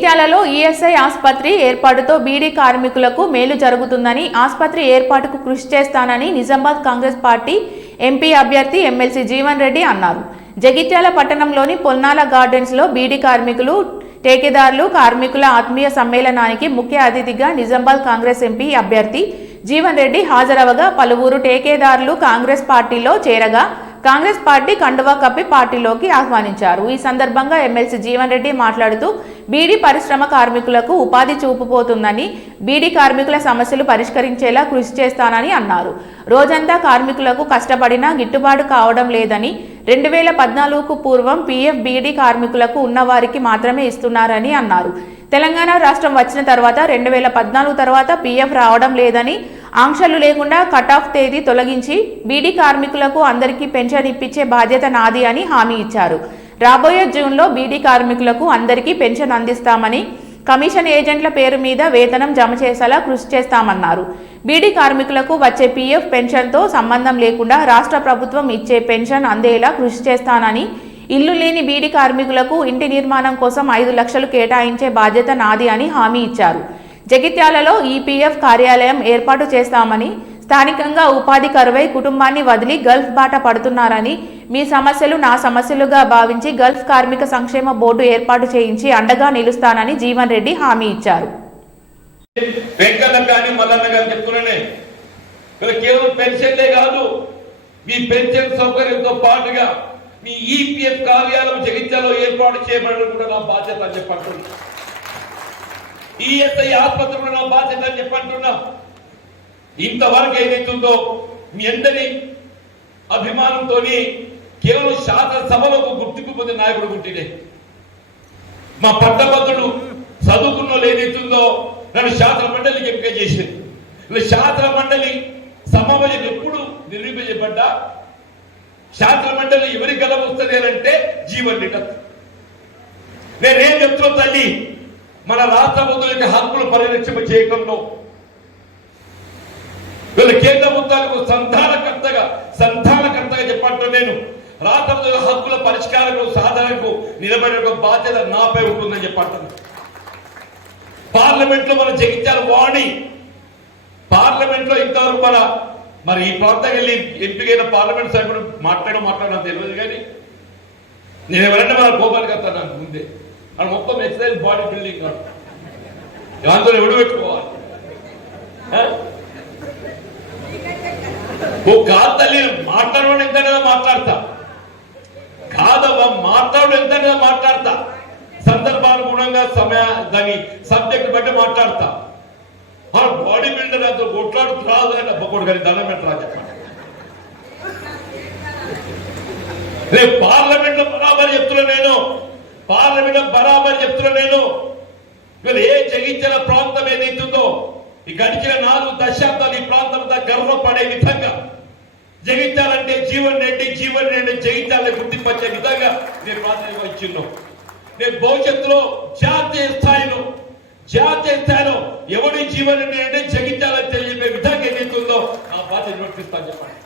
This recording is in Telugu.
జగిత్యాలలో ఈఎస్ఐ ఆసుపత్రి ఏర్పాటుతో బీడీ కార్మికులకు మేలు జరుగుతుందని, ఆసుపత్రి ఏర్పాటుకు కృషి చేస్తానని నిజామాబాద్ కాంగ్రెస్ పార్టీ ఎంపీ అభ్యర్థి ఎమ్మెల్సీ జీవన్ రెడ్డి అన్నారు. జగిత్యాల పట్టణంలోని పొల్నాల గార్డెన్స్లో బీడీ కార్మికులు, ఠేకేదారులు, కార్మికుల ఆత్మీయ సమ్మేళనానికి ముఖ్య అతిథిగా నిజామాబాద్ కాంగ్రెస్ ఎంపీ అభ్యర్థి జీవన్ రెడ్డి హాజరవగా పలువురు ఠేకేదారులు కాంగ్రెస్ పార్టీలో చేరగా కాంగ్రెస్ పార్టీ కండువా కప్పి పార్టీలోకి ఆహ్వానించారు. ఈ సందర్భంగా ఎమ్మెల్సీ జీవన్ రెడ్డి మాట్లాడుతూ బీడీ పరిశ్రమ కార్మికులకు ఉపాధి చూపుపోతుందని, బీడీ కార్మికుల సమస్యలు పరిష్కరించేలా కృషి చేస్తానని అన్నారు. రోజంతా కార్మికులకు కష్టపడినా గిట్టుబాటు కావడం లేదని, 2014కు పూర్వం పీఎఫ్ బీడీ కార్మికులకు ఉన్నవారికి మాత్రమే ఇస్తున్నారని అన్నారు. తెలంగాణ రాష్ట్రం వచ్చిన తర్వాత 2014 తర్వాత పీఎఫ్ రావడం లేదని, ఆంక్షలు లేకుండా కటాఫ్ తేదీ తొలగించి బీడీ కార్మికులకు అందరికీ పెన్షన్ ఇప్పించే బాధ్యత నాది అని హామీ ఇచ్చారు. రాబోయే జూన్లో బీడీ కార్మికులకు అందరికీ పెన్షన్ అందిస్తామని, కమిషన్ ఏజెంట్ల పేరు మీద వేతనం జమ చేసేలా కృషి చేస్తామన్నారు. బీడీ కార్మికులకు వచ్చే పీఎఫ్ పెన్షన్తో సంబంధం లేకుండా రాష్ట్ర ప్రభుత్వం ఇచ్చే పెన్షన్ అందేలా కృషి చేస్తానని, ఇల్లు లేని బీడీ కార్మికులకు ఇంటి నిర్మాణం కోసం 5 లక్షలు కేటాయించే బాధ్యత నాది అని హామీ ఇచ్చారు. జగిత్యాలలో ఈపీఎఫ్ కార్యాలయం ఏర్పాటు చేస్తామని, స్థానికంగా ఉపాధి కరువై కుటుంబాన్ని వదిలి గల్ఫ్ బాట పడుతున్నారని, మీ సమస్యలు నా సమస్యలుగా భావించి గల్ఫ్ కార్మిక సంక్షేమ బోర్డు ఏర్పాటు చేయించి అండగా నిలుస్తానని జీవన్ రెడ్డి హామీ ఇచ్చారు. మీ ఈపీఎఫ్ కార్యాలయం జగిత్యాలలో ఏర్పాటు చేయబడడం కూడా నా బాధ్యత అని చెప్పంటున్నా. ఈఎస్ఐ ఆసుపత్రి కూడా నా బాధ్యత అని చెప్పంటున్నా. ఇంతవరకు ఏదైతుందో మీ అందరి అభిమానంతో కేవలం శాసనసభలకు గుర్తింపు పొందిన నాయకుడు గుర్తినే. మా పట్టభద్రుడు చదువుకున్న ఏదైతుందో నన్ను శాసన మండలికి ఎంపిక చేసింది. శాసన మండలి సమావేశం ఎప్పుడు నిర్వహించబడ్డా శాసన మండలి ఎవరి గలం వస్తుంది అంటే జీవన్ రెడ్డి. నేనేం చెప్తున్నా తల్లి, మన రాష్ట్ర ప్రభుత్వం యొక్క హక్కులు పరిరక్షణ చేయడంలో వీళ్ళ కేంద్ర ప్రభుత్వాలకు సంధానకర్తగా చెప్పంటూ నేను రాష్ట్ర ప్రభుత్వ హక్కుల పరిష్కారకు సాధనకు నిలబడే ఒక బాధ్యత నాపై ఉంటుందని చెప్పంటున్నాను. పార్లమెంట్ లో మన జగిత్యాల వాణి పార్లమెంట్ లో ఇంతవరకు మరి ఈ ప్రాంతం వెళ్ళి ఎంపికైన పార్లమెంట్ సభ్యుడు మాట్లాడడం తెలియదు. కానీ నేను ఎవరైనా మన గోపాల్ గారు నాకు ముందే అది మొత్తం ఎక్సైజ్ బాడీ బిల్డింగ్ దాంతో ఎవడు పెట్టుకోవాలి. ఓ కాదు తల్లి, మాట్లాడడం ఎంతైనా మాట్లాడతా, కాదవ్వ మాట్లాడడం ఎంతైనా మాట్లాడతా, సందర్భానుగుణంగా దాని సబ్జెక్ట్ బట్టి మాట్లాడతా. బాడీ బిల్డర్ అంతా కొట్లాడు రాదు అని అబ్బకూడదు, కానీ దండం పెట్టరా చెప్పండి. రేపు పార్లమెంట్ లో బరాబర్ చెప్తున్నా నేను వీళ్ళు ఏ జగిత్యాల ప్రాంతం ఏదైతుందో ఈ గడిచిన 4 దశాబ్దాలు ఈ ప్రాంతం గర్వపడే విధంగా జగిత్యాలంటే జీవన్ రెడ్డి జగిత్యాల గుర్తింపచ్చే విధంగా నేను బాధ్యత ఇచ్చిన్నాం. నేను భవిష్యత్తులో జాతీయ స్థాయిలో ఎవరి జీవనం అంటే జగిత్యాలని తెలియజేసే విధంగా ఏదైతుందో ఆ బాధ్యత నిర్వర్తిస్తాను చెప్పండి.